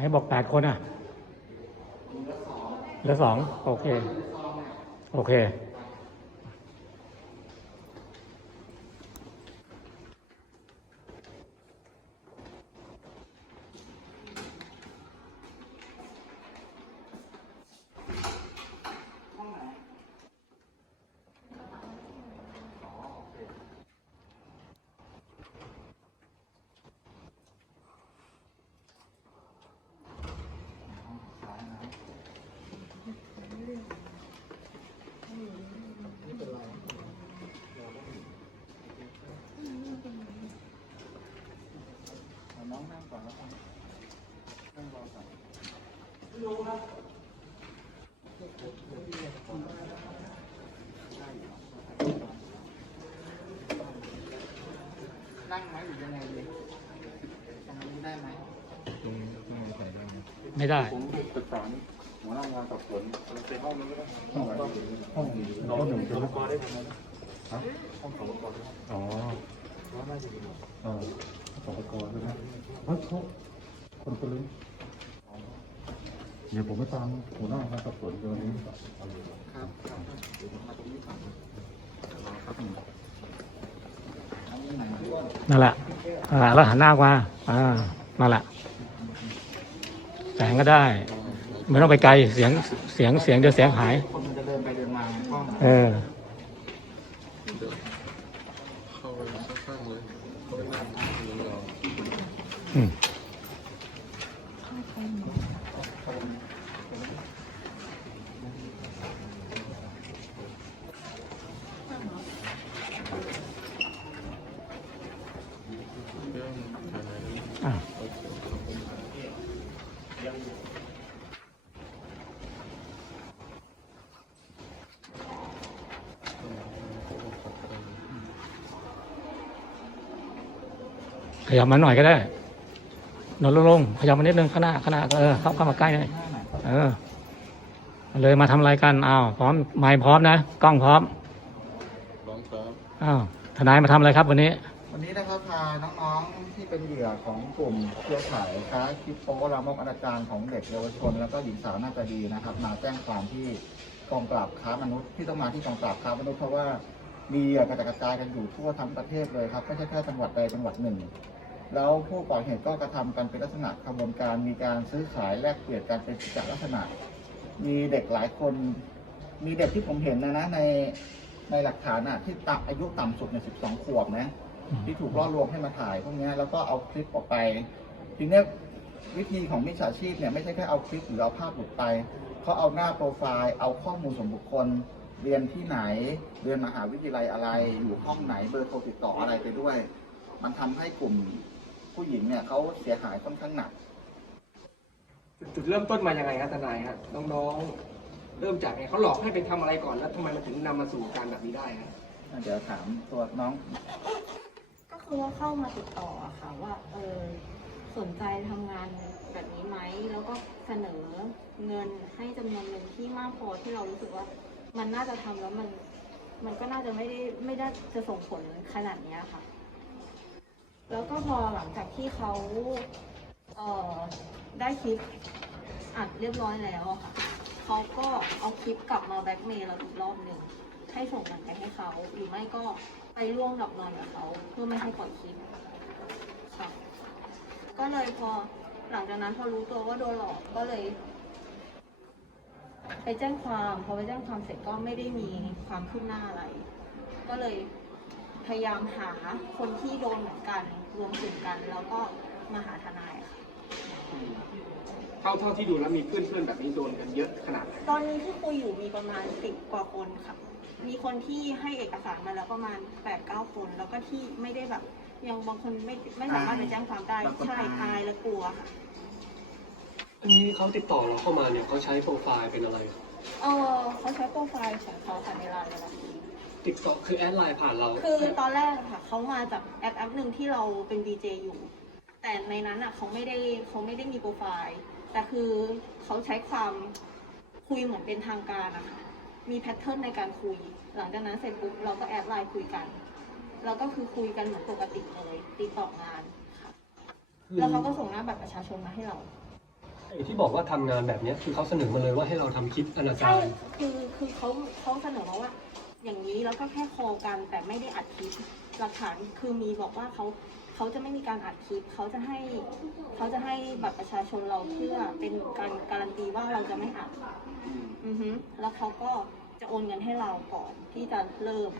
ให้บอกแปดคนอะเหลือสองโอเค โอเค น้องนั่งก่อนแล้วกันนั่งรอก่อน นั่งไหมหรือยังไงดีตรงนี้ได้ไหมตรงนี้ตรงนี้ใส่ได้ไหมไม่ได้ ผมปรึกษาหัวหน้างานสอบสวนเราไปห้องนี้ก็ได้ห้องอะไรห้องห้องหนึ่งใช่ไหมกอได้ไหมฮะห้องสอบกอได้ไหมอ๋อว่าน่าจะดีเออสอบประกอบใช่ไหมเฮ้ยเขาคนคนนี้ เดี๋ยวผมไปตามหัวหน้างานสอบสวนเดี๋ยวนี้ครับครับเดี๋ยวผมมาตรงนี้ก่อนครับอันนี้ไหนด้วนนั่นแหละอ่าแล้วหันหน้ามาอ่านั่นแหละแสงก็ได้ไม่ต้องไปไกลเสียงเสียงเสียงเดี๋ยวเสียงหาย คนมันจะเดินไปเดินมาห้อง เออ เข้าไปข้างๆเลยเข้าไปนั่งตรงนี้เรา อืม เรื่องภายในนี้ อะ ขยับมาหน่อยก็ได้นอนลงๆขยับมานิดนึงข้างหน้าข้างหน้าเออเข้าเข้ามาใกล้หน่อยหน้าไหนเออ เลยมาทำอะไรกันอ้าวพร้อมไมค์พร้อมนะกล้องพร้อมร้องครับอ้าวทนายมาทำอะไรครับวันนี้ วันนี้นะครับพาน้องๆที่เป็นเหยื่อของกลุ่มเครือข่ายค้าคริปโปลามกอนาจารของเด็กเยาวชน แล้วก็หญิงสาวหน้าตาดีนะครับ มาแจ้งความที่กองปราบค้ามนุษย์ที่ต้องมาที่กองปราบค้ามนุษย์เพราะว่ามีเหยื่อกระจัดกระจายกันอยู่ทั่วทั้งประเทศเลยครับไม่ใช่แค่จังหวัดใดจังหวัดหนึ่ง แล้วผู้ก่อเหตุก็กระทำกันเป็นลักษณะขบวนการมีการซื้อขายแลกเปลี่ยนกันเป็นกิจลักษณะ มีเด็กหลายคน มีเด็กที่ผมเห็นนะนะในในหลักฐานอะที่ต่ำอายุต่ำสุดเนี่ย12ขวบนะที่ถูกล่อลวงให้มาถ่ายพวกเนี้ยแล้วก็เอาคลิปออกไป ทีเนี้ยวิธีของมิจฉาชีพเนี่ยไม่ใช่แค่เอาคลิปหรือเอาภาพหลุดไปเขาเอาหน้าโปรไฟล์ เอาข้อมูลส่วนบุคคล เรียนที่ไหน เรียนมหาวิทยาลัยอะไร อยู่ห้องไหนเบอร์โทรติดต่ออะไรไปด้วย มันทำให้กลุ่ม ผู้หญิงเนี่ยเขาเสียหายค่อนข้างหนัก จุดเริ่มต้นมายังไงครับทนายครับน้องๆ เริ่มจากไงเขาหลอกให้ไปทำอะไรก่อนแล้วทำไมมันถึงนำมาสู่การแบบนี้ได้ครับเดี๋ยวถามตัวน้อง ก็คือว่าเข้ามาติดต่ออะค่ะว่าเออสนใจทำงานแบบนี้ไหมแล้วก็เสนอเงินให้จำนวนเงินที่มากพอที่เรารู้สึกว่า มันน่าจะทำแล้วมัน มันก็น่าจะไม่ได้ไม่ได้จะส่งผลขนาดเนี้ยค่ะ แล้วก็พอหลังจากที่เขาเอ่อได้คลิปอัดเรียบร้อยแล้วอะค่ะเขาก็เอาคลิปกลับมาแบล็กเมย์เราอีกรอบหนึ่งให้ส่งเงินไปให้เขาหรือไม่ก็ไปร่วมหลับนอนกับเขาเพื่อไม่ให้ปล่อยคลิปค่ะก็เลยพอหลังจากนั้นพอรู้ตัวว่าโดนหลอกก็เลย ไปแจ้งความพอไปแจ้งความเสร็จก็ไม่ได้มีความคืบหน้าอะไร ก็เลย พยายามหาคนที่โดนเหมือนกันรวมกลุ่มกัน แล้วก็มาหาทนายค่ะเท่าเท่าที่ดูแล้วมีเพื่อนๆแบบนี้โดนกันเยอะขนาดไหนตอนนี้ที่คุยอยู่มีประมาณสิบกว่าคนค่ะ มีคนที่ให้เอกสารมาแล้วประมาณแปดเก้าคน แล้วก็ที่ไม่ได้แบบยังบางคนไม่ไม่สามารถไปแจ้งความได้ใช่อายและกลัวค่ะ อันนี้เขาติดต่อเราเข้ามาเนี่ยเขาใช้โปรไฟล์เป็นอะไรครับเออเขาใช้โปรไฟล์ของเขาค่ะในไลน์นะคะ ติดต่อคือแอดไลน์ผ่านเราคือตอนแรกค่ะเขามาจากแอปแอปหนึ่งที่เราเป็นดีเจอยู่ แต่ในนั้นอะเขาไม่ได้เขาไม่ได้มีโปรไฟล์ แต่คือเขาใช้ความคุยเหมือนเป็นทางการนะคะมีแพทเทิร์นในการคุย หลังจากนั้นเสร็จปุ๊บเราก็แอดไลน์คุยกันแล้วก็คือคุยกันเหมือนปกติเลยติดต่องานค่ะแล้วเขาก็ส่งหน้าบัตรประชาชนมาให้เรา ไอ้ที่บอกว่าทำงานแบบเนี้ยคือเขาเสนอมาเลยว่าให้เราทำคลิปอนาจาใช่รคือคือเขาเขาเสนอมาว่า อย่างนี้แล้วก็แค่โคกันแต่ไม่ได้อัดคลิปหลักฐานคือมีบอกว่าเขาเขาจะไม่มีการอัดคลิปเขาจะให้เขาจะให้บัตรประชาชนเราเพื่อเป็นการการันตีว่าเราจะไม่อัดอือฮึแล้วเขาก็จะโอนเงินให้เราก่อนที่จะเริ่ม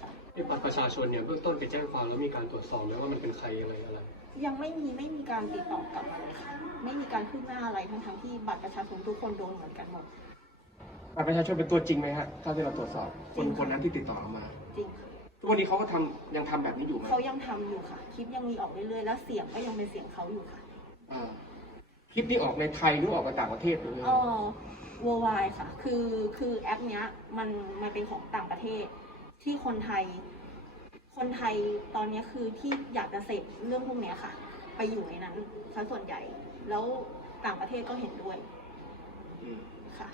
ค่ะไอ้บัตรประชาชนเนี่ยเบื้องต้นไปแจ้งความแล้วมีการตรวจสอบไหมว่ามันเป็นใครอะไรอะไร ยังไม่มีไม่มีการติดต่อกลับมาเลยค่ะไม่มีการคืบหน้าอะไรทั้งทั้งๆที่บัตรประชาชนทุกคนโดนเหมือนกันหมด บัตรประชาชนเป็นตัวจริงไหมฮะเท่าที่เราตรวจสอบคนคนนั้นที่ติดต่อเรามา จริงค่ะทุกวันนี้เขาก็ทำยังทำแบบนี้อยู่ไหมเขายังทำอยู่ค่ะ คลิปยังมีออกเรื่อยๆ แล้วเสียงก็ยังเป็นเสียงเขาอยู่ค่ะอ่าคลิปนี้ออกในไทยหรือออกมาต่างประเทศหรือเออ worldwide ค่ะ คือคือแอปเนี้ยมันมันเป็นของต่างประเทศ ที่คนไทย คนไทยตอนเนี้ยคือที่อยากจะเสพเรื่องพวกเนี้ยค่ะ ไปอยู่ในนั้นซะส่วนใหญ่ แล้วต่างประเทศก็เห็นด้วยอืม ค่ะ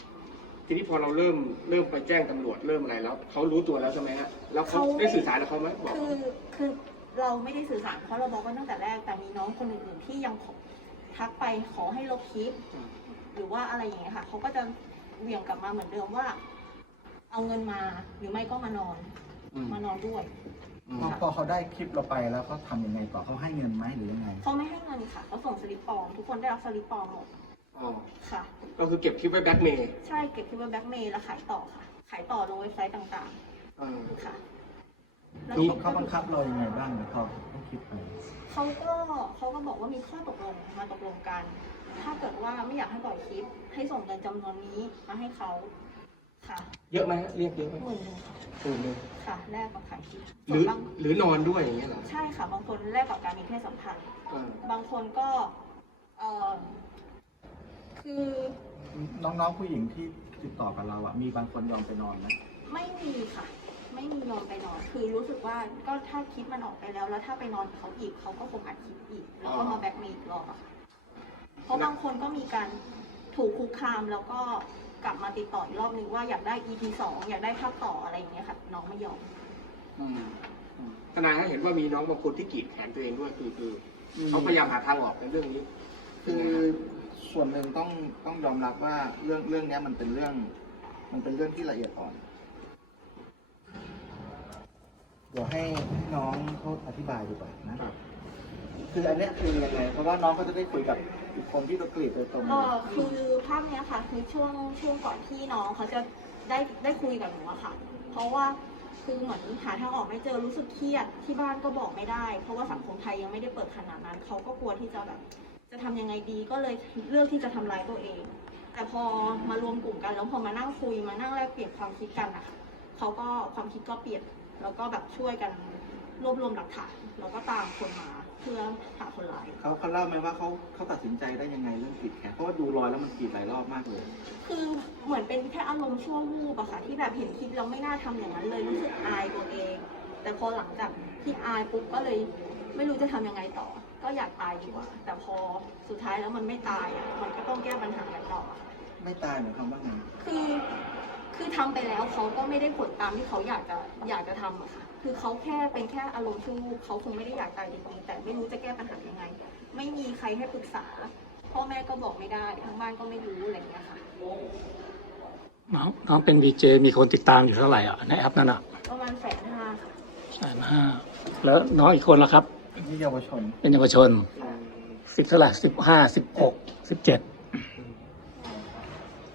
ทีนี้พอเราเริ่มเริ่มไปแจ้งตำรวจเริ่มอะไรแล้วเขารู้ตัวแล้วใช่ไหมฮะแล้วเขาเขาได้สื่อสารกับเขาไหมบอกคือคือเราไม่ได้สื่อสารเพราะเราบอกกันตั้งแต่แรกแต่มีน้องคนอื่นๆที่ยังขอทักไปขอให้ลบคลิป หรือว่าอะไรอย่างเงี้ยค่ะเขาก็จะเหวี่ยงกลับมาเหมือนเดิมว่า เอาเงินมาหรือไม่ก็มานอนอืมมานอนด้วยอืม พอพอเขาได้คลิปเราไปแล้วเขาทำยังไงต่อเขาให้เงินไหมหรือยังไง เขาไม่ให้เงินค่ะเขาส่งสลิปปลอมทุกคนได้รับสลิปปลอมหมด อ๋อค่ะ ก็คือเก็บคลิปไว้แบล็กเมย์ใช่เก็บคลิปไว้แบล็กเมย์แล้วขายต่อค่ะ ขายต่อลงเว็บไซต์ต่างอ่าๆค่ะแล้วนี่เขาเขาบังคับเรายังไงบ้างพอต้องคิดไปเขาก็เขาก็บอกว่ามีข้อตกลงมาตกลงกัน ถ้าเกิดว่าไม่อยากให้ปล่อยคลิป ให้ส่งเงินจำนวนนี้มาให้เขาค่ะเยอะไหมฮะเรียกเยอะไหมหมื่นหนึ่งค่ะหมื่นหนึ่งค่ะแลกกับขายคลิปหรือส่วนบางหรือนอนด้วยอย่างเงี้ยเหรอใช่ค่ะ บางคนแลกกับการมีเพศสัมพันธ์ อ่าบางคนก็เออ คือน้องๆผู้หญิงที่ติดต่อกับเราอะมีบางคนยอมไปนอนไหมไม่มีค่ะ ไม่มีนอนไปนอน คือรู้สึกว่าก็ถ้าคลิปมันออกไปแล้ว แล้วถ้าไปนอนกับเขาอีกเขาก็คงอัดคลิปอีกแล้วก็มาแบ็กเมย์อีกรอบอะค่ะเพราะบางคนก็มีการถูกคุกคามแล้วก็กลับมาติดต่ออีกรอบนึงว่าอยากได้ EP สองอยากได้ภาคต่ออะไรอย่างเงี้ยค่ะ น้องไม่ยอมอืมอืมทนายฮะเห็นว่ามีน้องบางคนที่กรีดแขนตัวเองด้วยคือคือเขาพยายามหาทางออกในเรื่องนี้ คือ ส่วนหนึ่งต้องต้องยอมรับว่าเรื่องเรื่องเนี้ยมันเป็นเรื่อง มันเป็นเรื่องที่ละเอียดอ่อน เดี๋ยวให้น้องเขาอธิบายดีกว่านะ ครับ คืออันเนี้ยคือยังไงเพราะว่าน้องก็จะได้คุยกับอีกคนที่เรากรีดโดยตรงเออคือภาพเนี้ยค่ะคือช่วงช่วงก่อนที่น้องเขาจะได้ได้คุยกับหนูอะค่ะ เพราะว่าคือเหมือนหาทางออกไม่เจอรู้สึกเครียดที่บ้านก็บอกไม่ได้ เพราะว่าสังคมไทยยังไม่ได้เปิดขนาดนั้นเขาก็กลัวที่จะแบบ จะทำยังไงดีก็เลยเลือกที่จะทำร้ายตัวเอง แต่พอมารวมกลุ่มกันแล้วพอมานั่งคุยมานั่งแลกเปลี่ยนความคิดกันนะคะเขาก็ความคิดก็เปลี่ยนแล้วก็แบบช่วยกันรวบรวมหลักฐานแล้วก็ตามคนมาเพื่อหาคนร้าย เขาเขาเล่าไหมว่าเขาเขาตัดสินใจได้ยังไงเรื่องกรีดแขนเพราะว่าดูรอยแล้วมันกรีดหลายรอบมากเลย คือเหมือนเป็นแค่อารมณ์ชั่ววูบอะค่ะที่แบบเห็นคลิปแล้วไม่น่าทำอย่างนั้นเลยรู้สึกอายตัวเอง แต่พอหลังจากที่อายปุ๊บก็เลยไม่รู้จะทำยังไงต่อ ก็อยากตายดีกว่า แต่พอสุดท้ายแล้วมันไม่ตายอะมันก็ต้องแก้ปัญหากันต่อ ไม่ตายหมายความว่าไงคือคือทำไปแล้วเขาก็ไม่ได้ผลตามที่เขาอยากจะอยากจะทำอะค่ะ คือเขาแค่เป็นแค่อารมณ์ชั่ววูบเขาคงไม่ได้อยากตายจริงๆแต่ไม่รู้จะแก้ปัญหายังไง ไม่มีใครให้ปรึกษา พ่อแม่ก็บอกไม่ได้ทั้งบ้านก็ไม่รู้อะไรอย่างเงี้ยค่ะ น้องน้องเป็นวีเจมีคนติดตามอยู่เท่าไหร่อะในแอปนั้นอะประมาณแสนห้าค่ะแสนห้าแล้วน้องอีกคนละครับ นี่เยาวชน เป็นเยาวชนสิบเท่าไหร่สิบห้าสิบหกสิบเจ็ด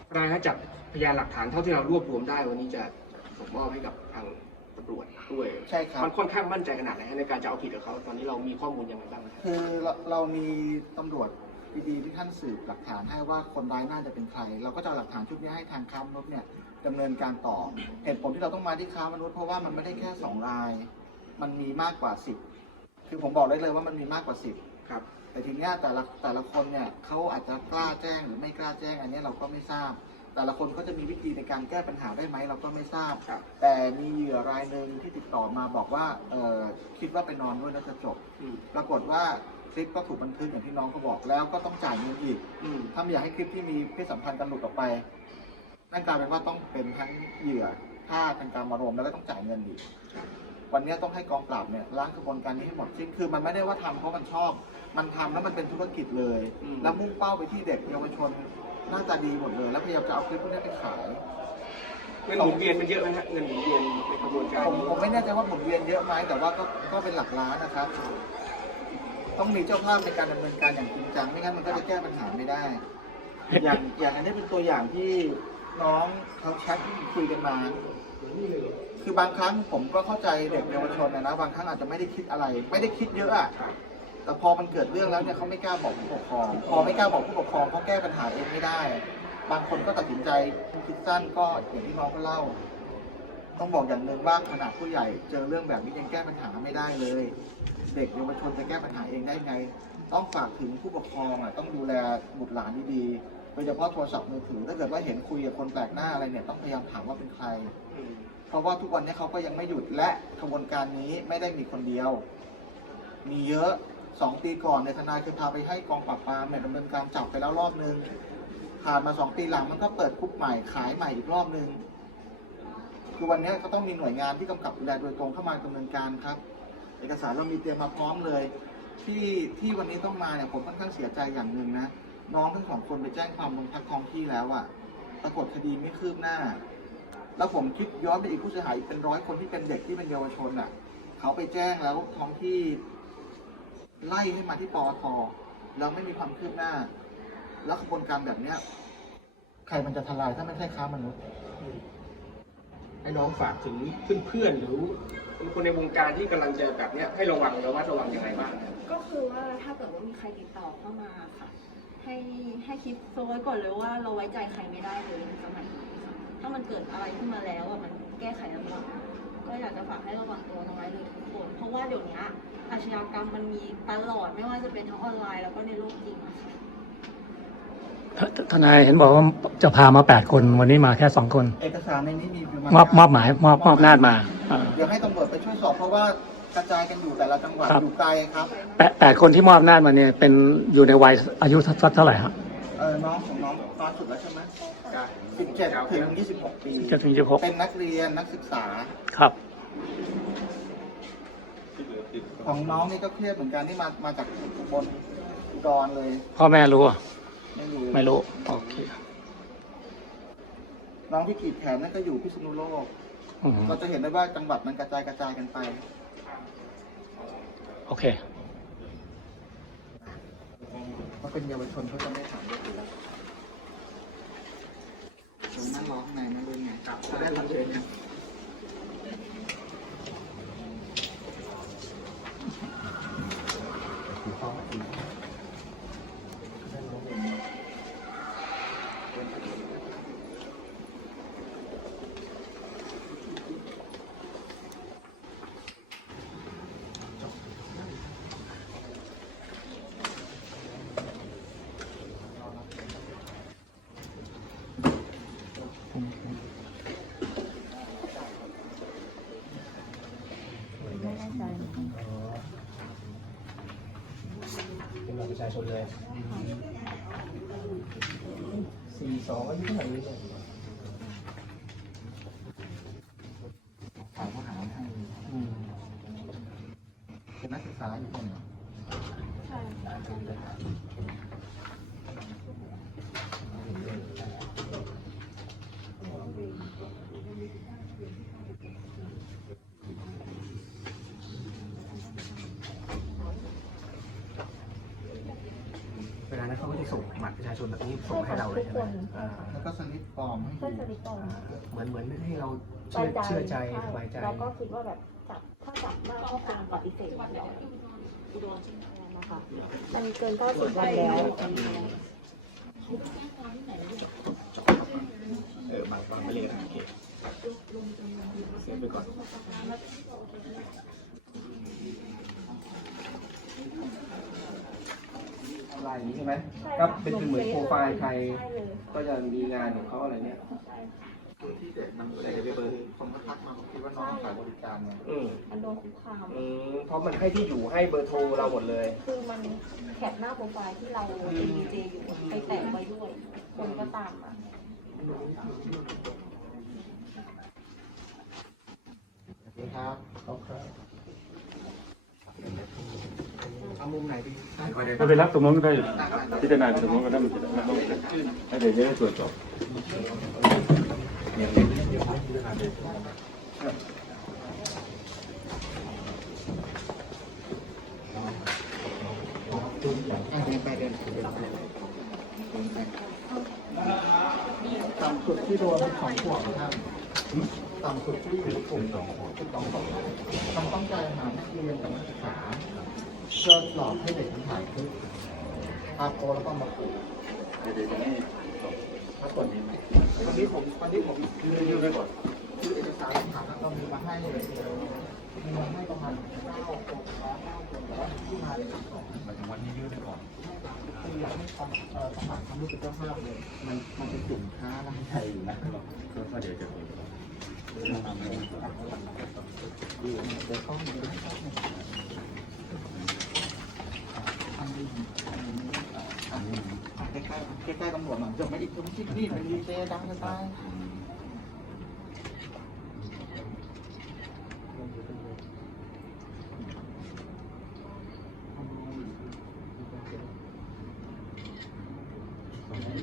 ทนายฮะจากพยานหลักฐานเท่าที่เรารวบรวมได้วันนี้จะส่งมอบให้กับทางตำรวจด้วยใช่ครับ มันค่อนข้างมั่นใจขนาดไหนฮะในการจะเอาผิดกับเขาตอนนี้เรามีข้อมูลยังไงบ้างครับคือเราเรามีตำรวจดีๆที่ท่านสืบหลักฐานให้ว่าคนร้ายน่าจะเป็นใคร เราก็จะเอาหลักฐานชุดนี้ให้ทางค้ามนุษย์เนี่ยดำเนินการต่อเหตุผลที่เราต้องมาที่ค้ามนุษย์เพราะว่ามันไม่ได้แค่สองราย มันมีมากกว่าสิบ คือผมบอกได้เลยว่ามันมีมากกว่าสิบครับ แต่ทีเนี้ยแต่ละแต่ละคนเนี่ยเขาอาจจะกล้าแจ้งหรือไม่กล้าแจ้ง อันเนี้ยเราก็ไม่ทราบ แต่ละคนเขาจะมีวิธีในการแก้ปัญหาได้ไหมเราก็ไม่ทราบ ครับ แต่มีเหยื่อรายหนึ่งที่ติดต่อมาบอกว่าเออคิดว่าไปนอนด้วยแล้วจะจบ อืมปรากฏว่าคลิปก็ถูกบันทึกอย่างที่น้องเขาบอกแล้วก็ต้องจ่ายเงินอีก อืมถ้าไม่อยากให้คลิปที่มีเพศสัมพันธ์กันหลุดออกไป นั่นกลายเป็นว่าต้องเป็นทั้งเหยื่อค่าทางการมารวมแล้วก็ต้องจ่ายเงินอีก วันนี้ต้องให้กองปราบเนี่ยล้างกระบวนการนี้ให้หมดสิ้นคือมันไม่ได้ว่าทำเพราะมันชอบ มันทำแล้วมันเป็นธุรกิจเลย อืม แล้วมุ่งเป้าไปที่เด็กเยาวชนหน้าตาดีหมดเลย แล้วพยายามจะเอาคลิปพวกนี้ไปขาย เงินหมุนเวียนมันเยอะไหมฮะเงินหมุนเวียนในกระบวนการผมผมไม่แน่ใจว่าหมุนเวียนเยอะไหมแต่ว่าก็ก็เป็นหลักล้านนะครับ ต้องมีเจ้าภาพในการดำเนินการอย่างจริงจังไม่งั้นมันก็จะแก้ปัญหาไม่ได้ อย่างอย่างอันนี้เป็นตัวอย่างที่น้องเขาแชทคุยกันมา คือบางครั้งผมก็เข้าใจเด็กเยาวชนนะนะบางครั้งอาจจะไม่ได้คิดอะไร ไม่ได้คิดเยอะอะแต่พอมันเกิดเรื่องแล้วเนี่ยเขาไม่กล้าบอกผู้ปกครอง พอไม่กล้าบอกผู้ปกครองเขาแก้ปัญหาเองไม่ได้ บางคนก็ตัดสินใจคิดสั้นก็อย่างที่น้องเขาเล่า ต้องบอกอย่างหนึ่งว่าขนาดผู้ใหญ่เจอเรื่องแบบนี้ยังแก้ปัญหาไม่ได้เลย เด็กเยาวชนจะแก้ปัญหาเองได้ไง ต้องฝากถึงผู้ปกครองอะต้องดูแลบุตรหลานดีๆโดยเฉพาะโทรศัพท์มือถือถ้าเกิดว่าเห็นคุยกับคนแปลกหน้าอะไรเนี่ยต้องพยายามถามว่าเป็นใคร เพราะว่าทุกวันนี้เขาก็ยังไม่หยุดและขบวนการนี้ไม่ได้มีคนเดียว มีเยอะสองปีก่อนในยทนายเคยพาไปให้กองปราบปรามเนี่ยดำเนินการจับไปแล้วรอบนึงผ่านมาสองปีหลังมันก็เปิดคุกใหม่ขายใหม่อีกรอบนึงคือวันนี้ก็ต้องมีหน่วยงานที่กำกับดูแลโดยตรงเข้ามาดำเนินการครับ เอกสารเรามีเตรียมมาพร้อมเลย ที่ที่วันนี้ต้องมาเนี่ยผมค่อนข้างเสียใจอย่างหนึ่งนะน้องทั้งสองคนไปแจ้งความลงพักท้องที่แล้วอะปรากฏคดีไม่คืบหน้า แล้วผมคิดย้อนไปอีกผู้เสียหายอีกเป็นร้อยคนที่เป็นเด็กที่เป็นเยาวชนอะ เขาไปแจ้งแล้วท้องที่ไล่ให้มาที่ปอทแล้วไม่มีความคืบหน้า แล้วขบวนการแบบเนี้ย ใครมันจะทลายถ้าไม่ใช่ค้ามนุษย์ให้น้องฝากถึงเพื่อนๆหรือคนในวงการที่กำลังเจอแบบเนี้ยให้ระวังระวัดระวังยังไงบ้างก็คือว่าถ้าเกิดว่ามีใครติดต่อเข้ามาค่ะ ให้ให้คิดโซไว้ก่อนเลยว่าเราไว้ใจใครไม่ได้เลยในสมัยนี้ค่ะ ถ้ามันเกิดอะไรขึ้นมาแล้วอะมันแก้ไขลำบากก็อยากจะฝากให้ระวังตัวเอาไว้เลยทุกคน เพราะว่าเดี๋ยวนี้อาชญากรรมมันมีตลอดไม่ว่าจะเป็นทั้งออนไลน์แล้วก็ในโลกจริงอะค่ะททนายเห็นบอกว่าจะพามาแปดคนวันนี้มาแค่สองคน เอกสารในนี้มีประมาณมอบมอบหมายมอบมอบหน้าจมาอ่าเดี๋ยวให้ตำรวจไปช่วยสอบเพราะว่ากระจายกันอยู่แต่ละจังหวัดครับ อยู่ไกลครับแปดแปดคนที่มอบหน้าจมาเนี่ยเป็นอยู่ในวัยอายุสักเท่าไหร่ฮะเออน้องของน้องน้อยสุดแล้วใช่ไหม สิบเจ็ดถึงยี่สิบหกปี จะถึงจะครบเป็นนักเรียนนักศึกษา ครับ ของน้องนี่ก็เครียดเหมือนกันที่มามาจากอุบลอุดรเลยพ่อแม่รู้อะไม่รู้ไม่รู้โอเคน้องที่กรีดแขนนั่นก็อยู่พิษณุโลกอืมเราจะเห็นได้ว่าจังหวัดมันกระจายกระจายกันไป โอเคเขาเป็นเยาวชนเขาจะไม่ถามเด็กอยู่แล้วผม นั่งร้องในนั่งเล่นไงจะได้รับเชิญไง เประชาชนเลยสี่สองอายุเท่าไหร่เนี่ย ถามเขาหาให้เป็นนักศึกษาอยู่คนเหรอ ใช่ เวลานั้นเขาก็จะส่งบัตรประชาชน แบบนี้ส่งให้เราเลยใช่ไหมอ่าแล้วก็สลิปปลอมให้เพื่อดู สลิปปลอมเหมือนเหมือนให้เราเชื่อเชื่อใจสบายใจเราก็คิดว่าแบบจับถ้าจับได้ก็คงปฏิเสธเดี๋ยวอุดรใช่ไหมนะคะมันเกิน90วันแล้ว เออบัตรบัตรไม่เลยโอเคเซฟไปก่อนออน ไลน์อย่างนี้ใช่ไหมก็เป็นเหมือนโปรไฟล์ใคร ใช่เลยค่ะก็จะมีงานของเขาอะไรเนี้ยคือที่เด็กมันใส่ไปเบอร์คนก็ทักมาผมคิดว่าน้องขายบริการไงอืมมันโดนคุกคาม อืมเพราะมันให้ที่อยู่ให้เบอร์โทรเราหมดเลย คือมันแคปหน้าโปรไฟล์ที่เราเป็นดีเจอยู่ไปแตะไว้ด้วย คนก็ตามมาสวัสดีครับ ครับครับ เอามุมไหนดีถ้าไปรับตรงนู้นก็ได้พิจารณาตรงนู้นก็ได้มันจะไม่ต้องให้เดี๋ยวจะได้ตรวจสอบอะเดินไปเดินไปเดินไปต่ำสุดที่โดนสองขวบครับ ต่ำสุดที่อยู่ในกลุ่มสองขวบคือสองขวบทำต้องใจหานักเรียนกับนักศึกษาเพื่อหลอกให้เด็กมันถ่ายคลิปภาโพสแล้วก็มาขู่เดี๋ยวจะให้พักก่อนนี้วันนี้ผมวันนี้ผมคืออยู่ในคือเอกสารหลักฐานก็มีมาให้เลยมีมาให้ประมาณเก้าคนเก้าคนแต่ว่าที่มาเลยสองหมายถึงวันนี้ยื่นไปก่อนคืออยากให้ความเอ่อปรความรู้สึกเจ้าภาพเลยมันมันเป็นกลุ่มค้าร้ายใหญ่อยู่นะก็เดี๋ยวจะ ให้ครับเนี่ยอันนี้อันนี้ใกล้ใกล้ใกล้ๆตำรวจหน่อยจะไม่อีกตรงที่นี่เป็นดีเจดังจะตาย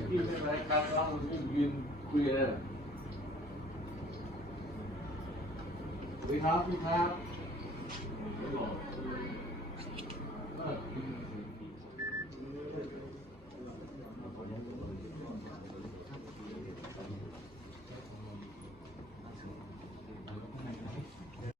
พี่เป็นไรครับเรายืนคุย เลยส